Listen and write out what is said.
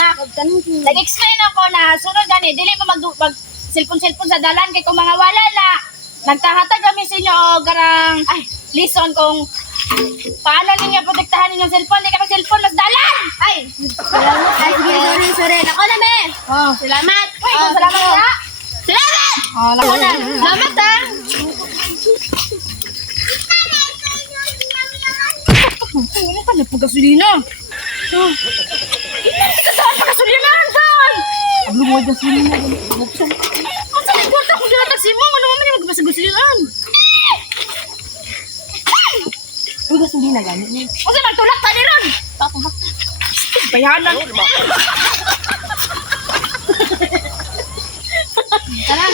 nga. Nag-explain ako na sunod gani, dili mo mag cellphone sa dalan kay kung mga wala na. Nagtahatag kami sa inyo o garang listen kung paano ninyo protektahan ninyong cellphone. Di ka mag-cellphone, mas dalan! Ay! Salamat. Ay, sige, sorry. Nako na, be. Oh. Salamat. Uy, salamat ha! Salamat! Oh, lako na. Salamat, ha. Ano ka na pagkasulina? Saan pagkasulina? Saan? Ablo mo dyan sulina. Ang saan yung kwarta kung dila taksi mo? Ano naman yung magpasagasulinan? Uy, gasolina ganit niya. Kasi magtulak tadi ron. Tapos, Bayanan. tara.